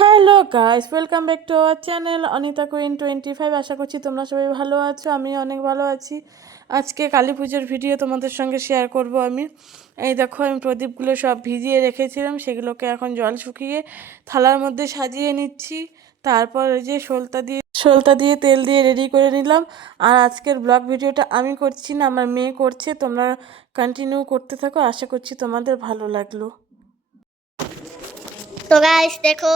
Hello guys, welcome back to our channel Anita queen 25। আশা করছি তোমরা সবাই ভালো আছো। আমি অনেক ভালো আছি। আজকে কালী পুজোর ভিডিও তোমাদের সঙ্গে শেয়ার করব আমি। এই দেখো, আমি প্রদীপগুলো সব ভিজিয়ে রেখেছিলাম, সেগুলোকে এখন জল শুকিয়ে থালার মধ্যে সাজিয়ে নিচ্ছি। তারপর ওই যে সলতা দিয়ে তেল দিয়ে রেডি করে নিলাম। আর আজকের ব্লগ ভিডিওটা আমি করছি না, আমার মেয়ে করছে। তোমরা কন্টিনিউ করতে থাকো, আশা করছি তোমাদের ভালো লাগলো। তো গাইস দেখো,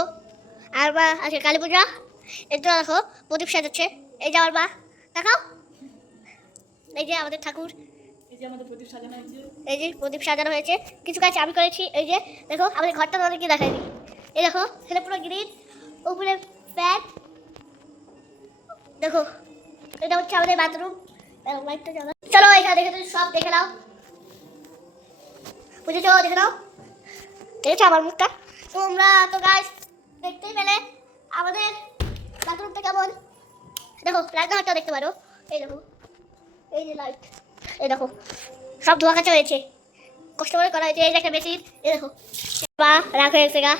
আর বা আজকে কালী পূজা। এই তো দেখো প্রদীপ সাজাচ্ছে। এই যে আমার বা দেখাও, এই যে আমাদের ঠাকুর, এই যে প্রদীপ সাজানো হয়েছে। কিছু কাজ আমি করেছি। এই যে দেখো আমাদের ঘরটা তোমাদেরকে দেখাইনি। এই দেখো এখানে পুরো গ্রিন, উপরে ফ্যান। দেখো এটা হচ্ছে আমাদের বাথরুম। লাইটটা জ্বালা। চলো এখানে দেখে তুমি সব দেখে নাও, বুঝেছো? দেখে নাও, দেখেছো আমার মুখটা? তোমরা তো গাইস দেখতেই পেলে আমাদের বাথরুমটা কেমন। দেখো রান্নাঘরটা দেখতে পারো। এই দেখো, এই যে লাইট, এই দেখো সব ধোয়া কাচা হয়েছে, কষ্ট করে করা হয়েছে। এই যে একটা মেশিন, এই দেখো বা রাখা হয়েছে গা।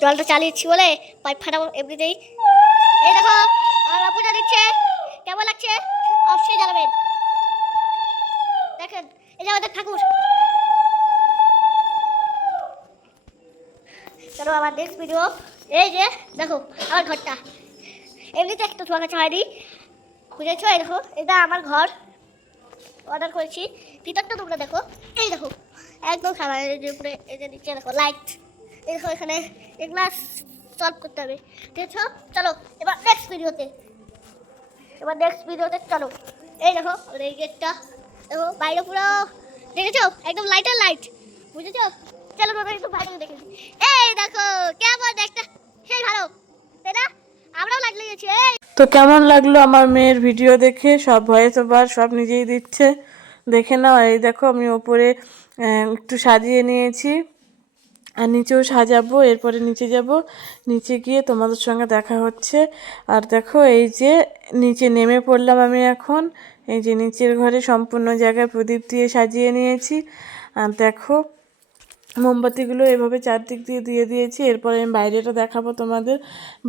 জলটা চালিয়েছি বলে পাইপ ফাটাবো এমনিতেই। এই দেখো আমার পূজা দিচ্ছে, কেমন লাগছে অবশ্যই জানাবেন। দেখেন এই যে আমাদের ঠাকুর। চলো আমার নেক্সট ভিডিও। এই যে দেখো আমার ঘরটা, এমনিতে একটু ধোয়া কাছা হয়নি, বুঝেছো? এই দেখো এটা আমার ঘর, অর্ডার করেছি। ভিতরটা তোমরা দেখো, এই দেখো একদম খাবার। এই যে উপরে, এই যে নিচে দেখো লাইট। এই দেখো এখানে এগুলা সলভ করতে হবে, ঠিক আছে? চলো এবার নেক্সট ভিডিওতে, চলো। এই দেখো এই গেটটা দেখো, বাইরে পুরো দেখেছো একদম লাইটের লাইট, বুঝেছো? চলো তোমরা একটু বাইরে দেখেছি। এই দেখো কেমন দেখতে, সেই ভালো, তাই না? আমরাও লাইট লেগেছি। তো কেমন লাগলো আমার মেয়ের ভিডিও দেখে? সব ভয়েস ওভার সব নিজেই দিচ্ছে, দেখে নাও। এই দেখো আমি ওপরে একটু সাজিয়ে নিয়েছি, আর নিচেও সাজাবো। এরপরে নিচে যাব, নিচে গিয়ে তোমাদের সঙ্গে দেখা হচ্ছে। আর দেখো এই যে নিচে নেমে পড়লাম আমি এখন। এই যে নিচের ঘরে সম্পূর্ণ জায়গায় প্রদীপ দিয়ে সাজিয়ে নিয়েছি। আর দেখো মোমবাতিগুলো এভাবে চারদিক দিয়ে দিয়ে দিয়েছি। এরপরে আমি বাইরেটা দেখাবো তোমাদের।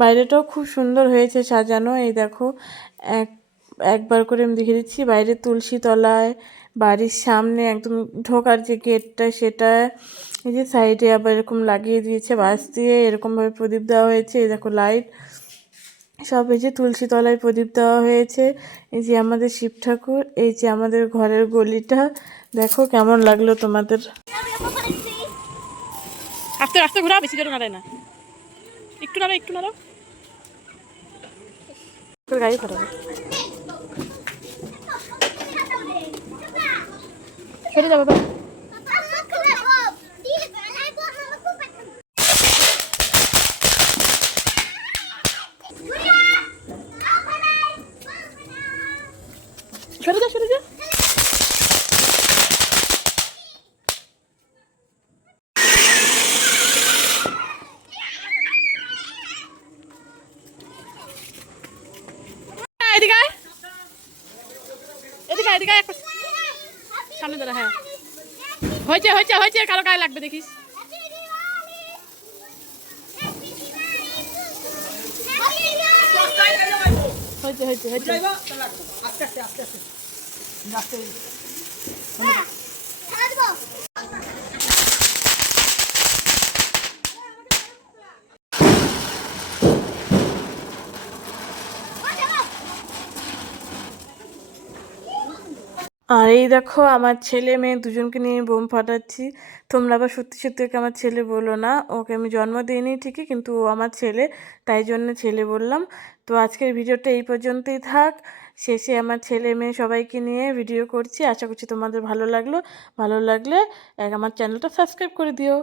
বাইরেটাও খুব সুন্দর হয়েছে সাজানো। এই দেখো একবার করে আমি দেখে দিচ্ছি। বাইরে তুলসী তলায়, বাড়ির সামনে একদম ঢোকার যে গেটটা সেটা, এই যে সাইডে আবার এরকম লাগিয়ে দিয়েছে বাঁশ দিয়ে, এরকমভাবে প্রদীপ দেওয়া হয়েছে। এই দেখো লাইট সব, এই যে তুলসী তলায় প্রদীপ দেওয়া হয়েছে। এই যে আমাদের শিব ঠাকুর, এই যে আমাদের ঘরের গলিটা। দেখো কেমন লাগলো তোমাদের? আস্তে আস্তে ঘোরা, বেশি জোরে নাড়ায় না, একটু নাড়ো একটু নাড়ো, গাড়ি ফেরাবে। সরে যাবে বাবা। সরে যা সরে যা। এদিকে এদিকে এদিকে সামনে দাঁড়া। হ্যাঁ হয়েছে হয়েছে হয়েছে, কারো গায়ে লাগবে দেখিস। হয়েছে হয়েছে হয়েছে। আস্তে আস্তে আস্তে আস্তে আস্তে। আর এই দেখো আমার ছেলে মেয়ে দুজনকে নিয়ে বোম ফাটাচ্ছি। তোমরা আবার সত্যি সত্যি ওকে আমার ছেলে বলো না, ওকে আমি জন্ম দিইনি ঠিকই, কিন্তু ও আমার ছেলে, তাই জন্য ছেলে বললাম। তো আজকের ভিডিওটা এই পর্যন্তই থাক। শেষে আমার ছেলে মেয়ে সবাইকে নিয়ে ভিডিও করছি। আশা করছি তোমাদের ভালো লাগলো। ভালো লাগলে আমার চ্যানেলটা সাবস্ক্রাইব করে দিও।